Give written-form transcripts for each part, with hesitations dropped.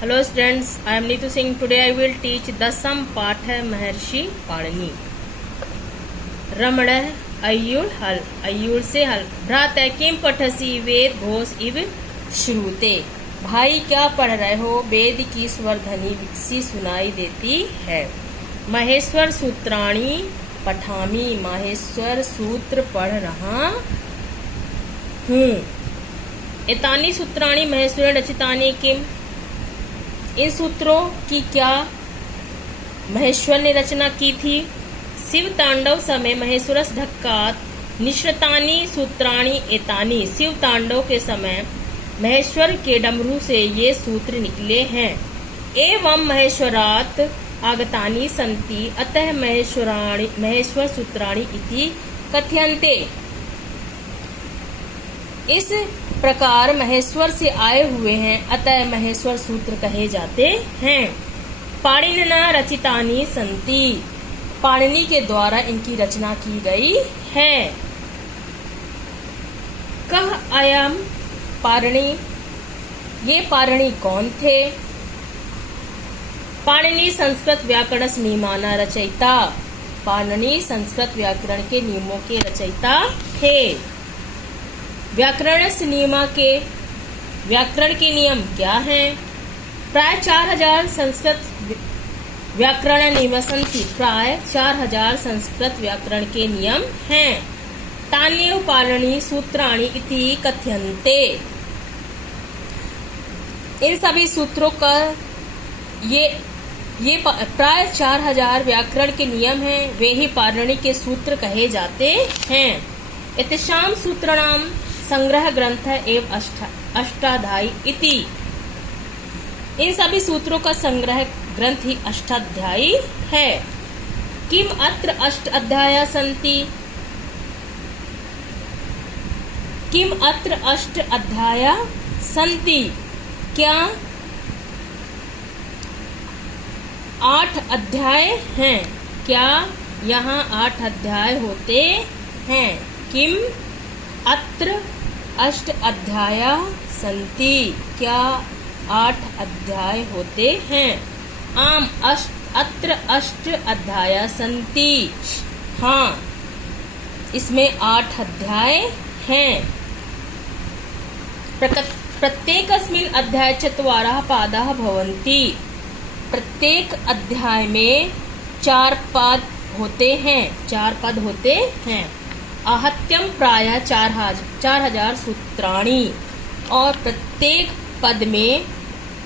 Hello students, I am Neetu Singh. Today I will teach दसम पाठ है महर्षि पाणिनि। रमण अय्युल हल, अय्युल से हल। भ्रात किम पठसी वेद घोष इव श्रुते। भाई क्या पढ़ रहे हो? वेद की स्वर ध्वनि सी सुनाई देती है। महेश्वर सूत्राणि पठामी, माहेश्वर सूत्र पढ़ रहा हूँ। एतानि सूत्राणि महेश्वर रचितानि किम, इन सूत्रों की क्या महेश्वर ने रचना की थी? शिव तांडव समय महेश्वरस ढक्कात निश्रतानि सूत्राणि एतानि, शिव तांडव के समय महेश्वर के डमरू से ये सूत्र निकले हैं। एवं महेश्वरात आगतानि सन्ति, अतः महेश्वर सूत्राणि इति कथ्यन्ते। इस प्रकार महेश्वर से आए हुए हैं, अतः महेश्वर सूत्र कहे जाते हैं। पाणिनिना रचितानि सन्ति, पाणिनि के द्वारा इनकी रचना की गई है। कह अयम पाणिनि, ये पाणिनि कौन थे? पाणिनि संस्कृत व्याकरण नियमाना रचयिता, पाणिनि संस्कृत व्याकरण के नियमों के रचयिता थे। व्याकरण के नियम क्या हैं? प्राय 4000 संस्कृत व्याकरण नियम सन्ति, प्राय 4000 संस्कृत व्याकरण के नियम हैं। तान्येव पाणिनि सूत्राणि इति कथ्यन्ते, इन सभी सूत्रों का ये प्राय 4000 व्याकरण के नियम हैं, वे ही पाणिनि के सूत्र कहे जाते हैं। एतेषां सूत्राणां संग्रह ग्रंथ एवं अष्टाध्यायी इति, इन सभी सूत्रों का संग्रह ग्रंथ ही अष्टाध्यायी है। किम अत्र अष्ट अध्याया सन्ति, किम अत्र अष्ट अध्याया सन्ति, क्या 8 अध्याय हैं? क्या यहाँ 8 अध्याय होते हैं? किम अत्र अष्ट अध्याया सन्ति, क्या 8 अध्याय होते हैं? आम अत्र अष्ट अध्याया सन्ति, हाँ इसमें 8 अध्याय हैं। प्रत्येकस्मिन् अध्याये 4 पादाः भवन्ति, प्रत्येक अध्याय में 4 पद होते हैं, 4 पद होते हैं। आहत्यम प्राय 4000 सूत्राणि, और प्रत्येक पद में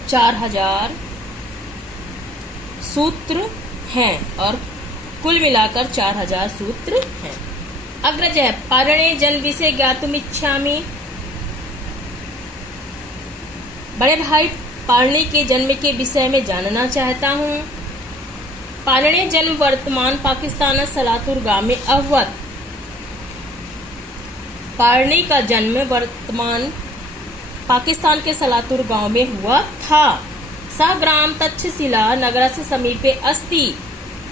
4000 सूत्र हैं, और कुल मिलाकर 4000 सूत्र हैं। अग्रज पाणिनि जन्म विषय ज्ञातुमिच्छामि, बड़े भाई पाणिनि के जन्म के विषय में जानना चाहता हूँ। पाणिनि जन्म वर्तमान पाकिस्तान सलातुर गांव में अवत, पाणिनि का जन्म वर्तमान पाकिस्तान के सलातुर गांव में हुआ था। सा ग्राम तक्षशिला नगर से समीपे अस्ति,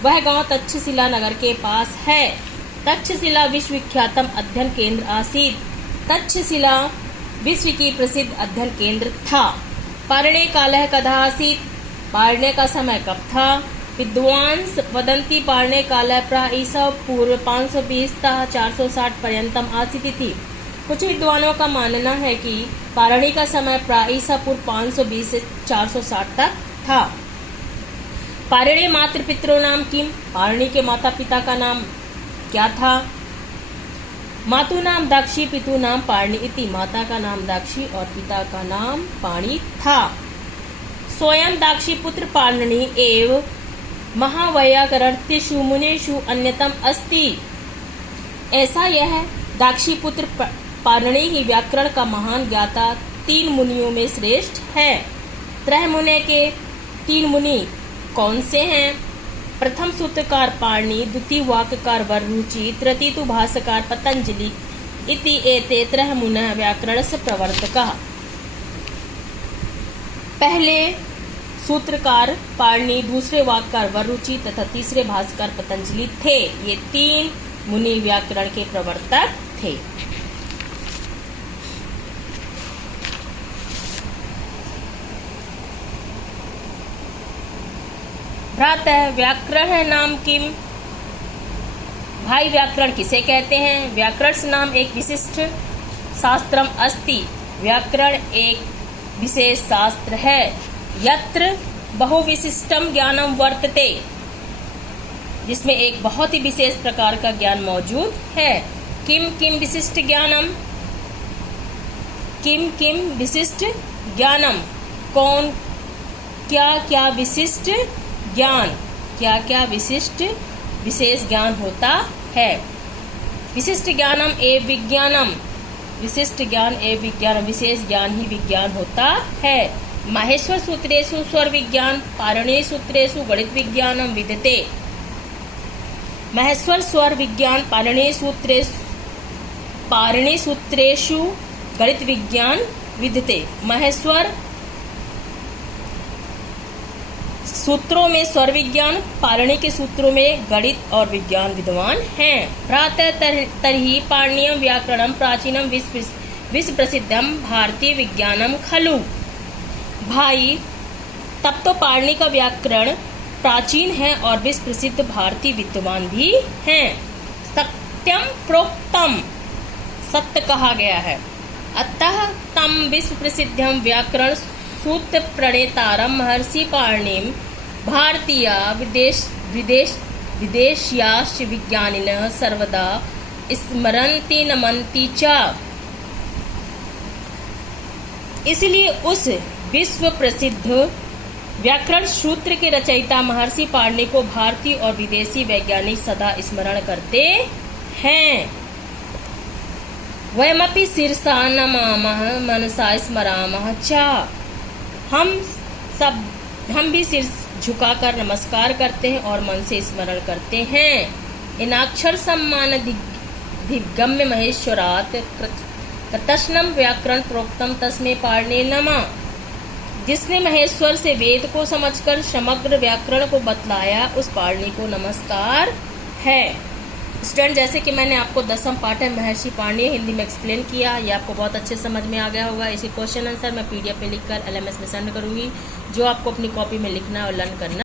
वह गांव तक्षशिला नगर के पास है। तक्षशिला विश्वविख्यातम अध्ययन केंद्र आसीत्, तक्षशिला विश्व की प्रसिद्ध अध्ययन केंद्र था। पाणिनि कालः कदा आसीत्, पाणिनि का समय कब था? विद्वांस वदन्ति पाणिनि कालः प्रायः पूर्व 520 460 पर्यंतम आसीत् इति। कुछ विद्वानों का मानना है कि पाणिनि का समय प्रायः पूर्व 520 से 460 तक था। पाणिनि मातृ पितरो नाम किम, पाणिनि के माता पिता का नाम क्या था? मातु नाम दाक्षी, पितु नाम पाणिनि इति, माता का नाम दाक्षी और पिता का नाम पाणि था। स्वयं दाक्षी पुत्र पाणिनि एव महावैयाकरणेषु मुनिषु अन्यतम अस्ति, ऐसा यह दाक्षी पुत्र पाणिनि ही व्याकरण का महान ज्ञाता 3 मुनियों में श्रेष्ठ है। त्रय मुने के 3 मुनि कौन से हैं? प्रथम सूत्रकार पाणिनि, द्वितीय वाक्यकार वररुचि, तृतीय तु भाष्यकार पतंजलि इति एते त्रयः मुनयः व्याकरणस्य प्रवर्तकाः। पहले सूत्रकार पाणिनि, दूसरे वाक्यकार वररुचि तथा तीसरे भाष्यकार पतंजलि थे। ये 3 मुनि व्याकरण के प्रवर्तक थे। प्रातः व्याकरण नाम किम। भाई व्याकरण किसे कहते हैं? व्याकरण नाम एक विशिष्ट शास्त्रम अस्ति। व्याकरण एक विशेष शास्त्र है। यत्र बहुविशिष्टम ज्ञानम वर्तते, जिसमें एक बहुत ही विशेष प्रकार का ज्ञान मौजूद है। किम किम विशिष्ट ज्ञानम, किम किम विशिष्ट ज्ञानम, कौन क्या क्या विशिष्ट ज्ञान, क्या क्या विशिष्ट विशेष ज्ञान होता है। विशिष्ट ज्ञानम ए विज्ञानम, विशिष्ट ज्ञान ए विज्ञानम, विशेष ज्ञान ही विज्ञान होता है। माहेश्वर सूत्रेषु स्वर विज्ञान, पाणिनि सूत्रेषु गणित विज्ञानम विद्यते। माहेश्वर स्वर विज्ञान, पाणिनि सूत्रेषु गणित विज्ञान विद्यते। माहेश्वर सूत्रों में स्वर विज्ञान, पाणिनि के सूत्रों में गणित और विज्ञान विद्वान हैं। प्रातः तर्हि पाणिनीयं व्याकरणं प्राचीनम विश्व प्रसिद्धम भारतीय विज्ञानम खलु। भाई तब तो पाणिनि का व्याकरण प्राचीन है और विश्व प्रसिद्ध भारतीय विद्वान भी हैं। सत्यम प्रोक्तम, सत्य कहा गया है। अतः तम विश्व प्रसिद्धम व्याकरण सूत्र प्रणेतारम महर्षि पाणिनिम भारतीय विदेशियाश्च विज्ञानिनः सर्वदा स्मरन्ति नमन्ति च। इसलिए उस विश्व प्रसिद्ध व्याकरण सूत्र के रचयिता महर्षि पाणिनि को भारतीय और विदेशी वैज्ञानिक सदा स्मरण करते हैं। वयमपि शिरसा नमामः मनसा स्मरामः च। हम भी सिर झुकाकर नमस्कार करते हैं और मन से स्मरण करते हैं। इनाक्षर सम्मान दिग्गम्य महेश्वरात् कृतस्नम व्याकरण प्रोक्तम तस्मै पाणिने नमः। जिसने महेश्वर से वेद को समझकर समग्र व्याकरण को बतलाया, उस पाणिनि को नमस्कार है। स्टूडेंट, जैसे कि मैंने आपको 10वां पाठ है महर्षि पाणिनि हिंदी में एक्सप्लेन किया, ये आपको बहुत अच्छे समझ में आ गया होगा। इसी क्वेश्चन आंसर मैं PDF पे लिखकर LMS में सेंड करूंगी, जो आपको अपनी कॉपी में लिखना और लर्न करना